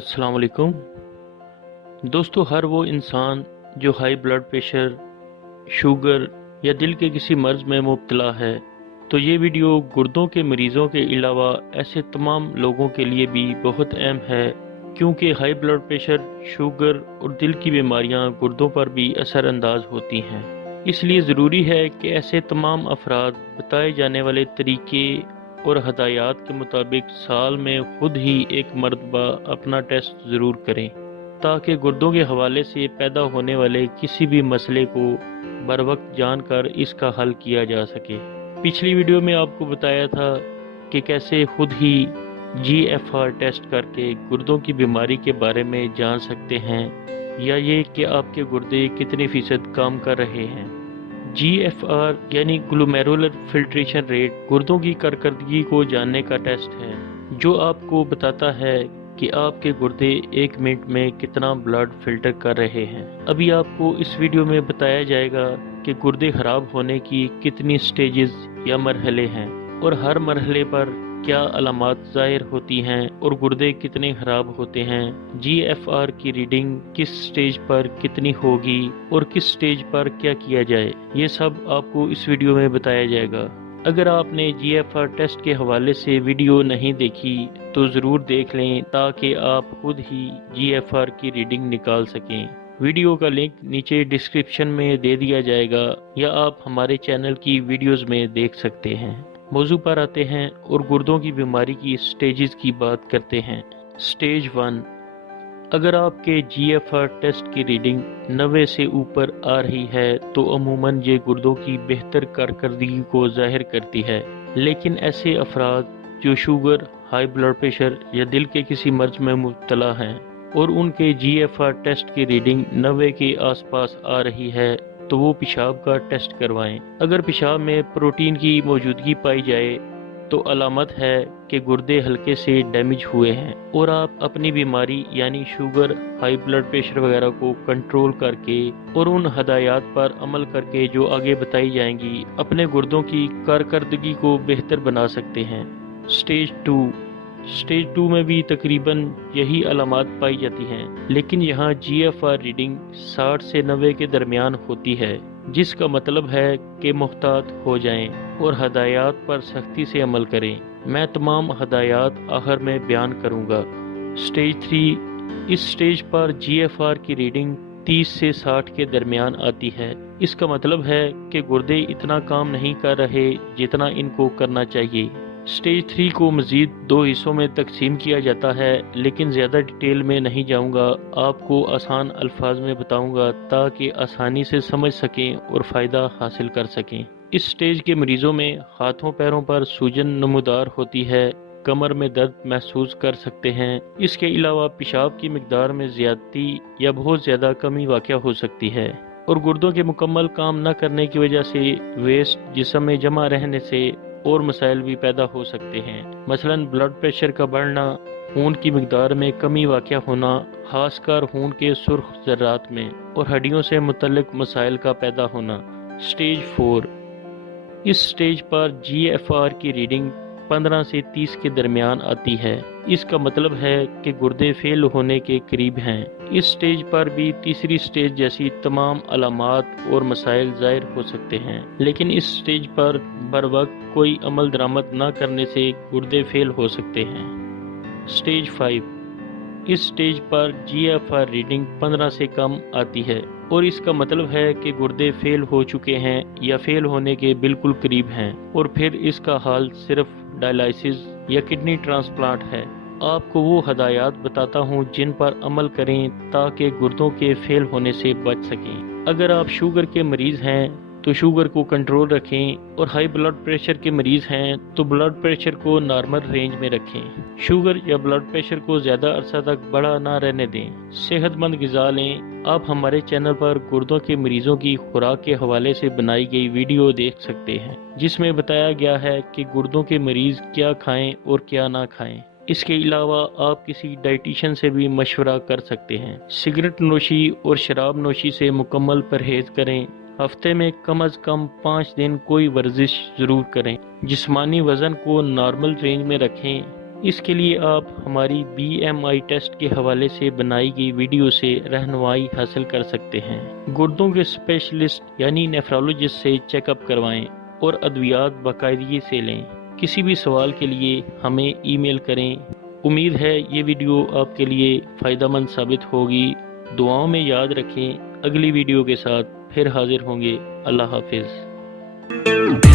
अस्सलाम वालेकुम दोस्तों। हर वो इंसान जो हाई ब्लड प्रेशर, शुगर या दिल के किसी मर्ज़ में मुब्तला है, तो ये वीडियो गुर्दों के मरीज़ों के अलावा ऐसे तमाम लोगों के लिए भी बहुत अहम है, क्योंकि हाई ब्लड प्रेशर, शुगर और दिल की बीमारियां गुर्दों पर भी असरअंदाज होती हैं। इसलिए ज़रूरी है कि ऐसे तमाम अफराद बताए जाने वाले तरीके और हदायत के मुताबिक साल में खुद ही एक मरतबा अपना टेस्ट ज़रूर करें, ताकि गुर्दों के हवाले से पैदा होने वाले किसी भी मसले को बर वक्त जानकर इसका हल किया जा सके। पिछली वीडियो में आपको बताया था कि कैसे खुद ही GFR टेस्ट करके गुर्दों की बीमारी के बारे में जान सकते हैं, या ये कि आपके गुर्दे कितने फ़ीसद काम कर रहे हैं। GFR यानी ग्लोमेरुलर फिल्ट्रेशन रेट गुर्दों की कारकर्दगी को जानने का टेस्ट है, जो आपको बताता है कि आपके गुर्दे 1 मिनट में कितना ब्लड फिल्टर कर रहे हैं। अभी आपको इस वीडियो में बताया जाएगा कि गुर्दे खराब होने की कितनी स्टेजेस या मरहले हैं, और हर मरहले पर क्या अलामात ज़ाहिर होती हैं और गुर्दे कितने खराब होते हैं। GFR की रीडिंग किस स्टेज पर कितनी होगी और किस स्टेज पर क्या किया जाए, ये सब आपको इस वीडियो में बताया जाएगा। अगर आपने GFR टेस्ट के हवाले से वीडियो नहीं देखी तो ज़रूर देख लें, ताकि आप खुद ही GFR की रीडिंग निकाल सकें। वीडियो का लिंक नीचे डिस्क्रिप्शन में दे दिया जाएगा, या आप हमारे चैनल की वीडियोज़ में देख सकते हैं। मौजू पर आते हैं और गुर्दों की बीमारी की स्टेजेस की बात करते हैं। स्टेज 1, अगर आपके GFR टेस्ट की रीडिंग 90 से ऊपर आ रही है तो अमूमन ये गुर्दों की बेहतर कारकर्दगी को जाहिर करती है। लेकिन ऐसे अफराद जो शुगर, हाई ब्लड प्रेशर या दिल के किसी मर्ज में मुब्तला हैं और उनके GFR टेस्ट की रीडिंग 90 के आसपास आ रही है, तो वो पेशाब का टेस्ट करवाएं। अगर पेशाब में प्रोटीन की मौजूदगी पाई जाए तो अलामत है कि गुर्दे हल्के से डैमेज हुए हैं, और आप अपनी बीमारी यानी शुगर, हाई ब्लड प्रेशर वगैरह को कंट्रोल करके और उन हदायत पर अमल करके जो आगे बताई जाएंगी, अपने गुर्दों की कारकर्दगी को बेहतर बना सकते हैं। स्टेज 2 में भी तकरीबन यही अलामात पाई जाती हैं, लेकिन यहाँ GFR रीडिंग 60 से 90 के दरमियान होती है, जिसका मतलब है कि मुहतात हो जाएं और हदायत पर सख्ती से अमल करें। मैं तमाम हदायत आखिर में बयान करूँगा। स्टेज 3, इस स्टेज पर GFR की रीडिंग 30 से 60 के दरमियान आती है। इसका मतलब है कि गुर्दे इतना काम नहीं कर रहे जितना इनको करना चाहिए। स्टेज 3 को मज़ीद 2 हिस्सों में तकसीम किया जाता है, लेकिन ज़्यादा डिटेल में नहीं जाऊंगा, आपको आसान अल्फाज में बताऊंगा ताकि आसानी से समझ सकें और फ़ायदा हासिल कर सकें। इस स्टेज के मरीज़ों में हाथों पैरों पर सूजन नमूदार होती है, कमर में दर्द महसूस कर सकते हैं। इसके अलावा पेशाब की मिकदार में ज़्यादती या बहुत ज़्यादा कमी वाक़या हो सकती है, और गुर्दों के मुकम्मल काम न करने की वजह से वेस्ट जिस्म में जमा रहने से और मसाइल भी पैदा हो सकते हैं। मसलन ब्लड प्रेशर का बढ़ना, खून की मिकदार में कमी वाक़या होना, खासकर खून के सुर्ख ज़र्रात में, और हड्डियों से मुतल्लिक मसाइल का पैदा होना। स्टेज 4, इस स्टेज पर GFR की रीडिंग 15 से 30 के दरमियान आती है। इसका मतलब है कि गुर्दे फेल होने के करीब हैं। इस स्टेज पर भी तीसरी स्टेज जैसी तमाम अलामात और मसाइल ज़ाहिर हो सकते हैं, लेकिन इस स्टेज पर बर वक्त कोई अमल दरामद न करने से गुर्दे फेल हो सकते हैं। स्टेज 5, इस स्टेज पर GFR रीडिंग 15 से कम आती है, और इसका मतलब है कि गुर्दे फेल हो चुके हैं या फेल होने के बिल्कुल करीब हैं, और फिर इसका हाल सिर्फ डायलिसिस या किडनी ट्रांसप्लांट है। आपको वो हदायत बताता हूँ जिन पर अमल करें ताकि गुर्दों के फेल होने से बच सकें। अगर आप शुगर के मरीज़ हैं तो शुगर को कंट्रोल रखें, और हाई ब्लड प्रेशर के मरीज़ हैं तो ब्लड प्रेशर को नॉर्मल रेंज में रखें। शुगर या ब्लड प्रेशर को ज़्यादा अरसा तक बढ़ा ना रहने दें। सेहतमंद ग़िज़ा लें। आप हमारे चैनल पर गुर्दों के मरीज़ों की खुराक के हवाले से बनाई गई वीडियो देख सकते हैं, जिसमें बताया गया है कि गुर्दों के मरीज़ क्या खाएं और क्या ना खाएं। इसके अलावा आप किसी डाइटिशियन से भी मशवरा कर सकते हैं। सिगरेट नोशी और शराब नोशी से मुकम्मल परहेज़ करें। हफ्ते में कम अज़ कम 5 दिन कोई वर्जिश ज़रूर करें। जिस्मानी वज़न को नॉर्मल रेंज में रखें। اس کے لیے آپ ہماری BMI ٹیسٹ کے حوالے سے بنائی گئی ویڈیو سے رہنمائی حاصل کر سکتے ہیں۔ گردوں کے اسپیشلسٹ یعنی نیفرولوجسٹ سے چیک اپ کروائیں اور ادویات باقاعدگی سے لیں۔ کسی بھی سوال کے لیے ہمیں ای میل کریں۔ امید ہے یہ ویڈیو آپ کے لیے فائدہ مند ثابت ہوگی۔ دعاؤں میں یاد رکھیں۔ اگلی ویڈیو کے ساتھ پھر حاضر ہوں گے۔ اللہ حافظ۔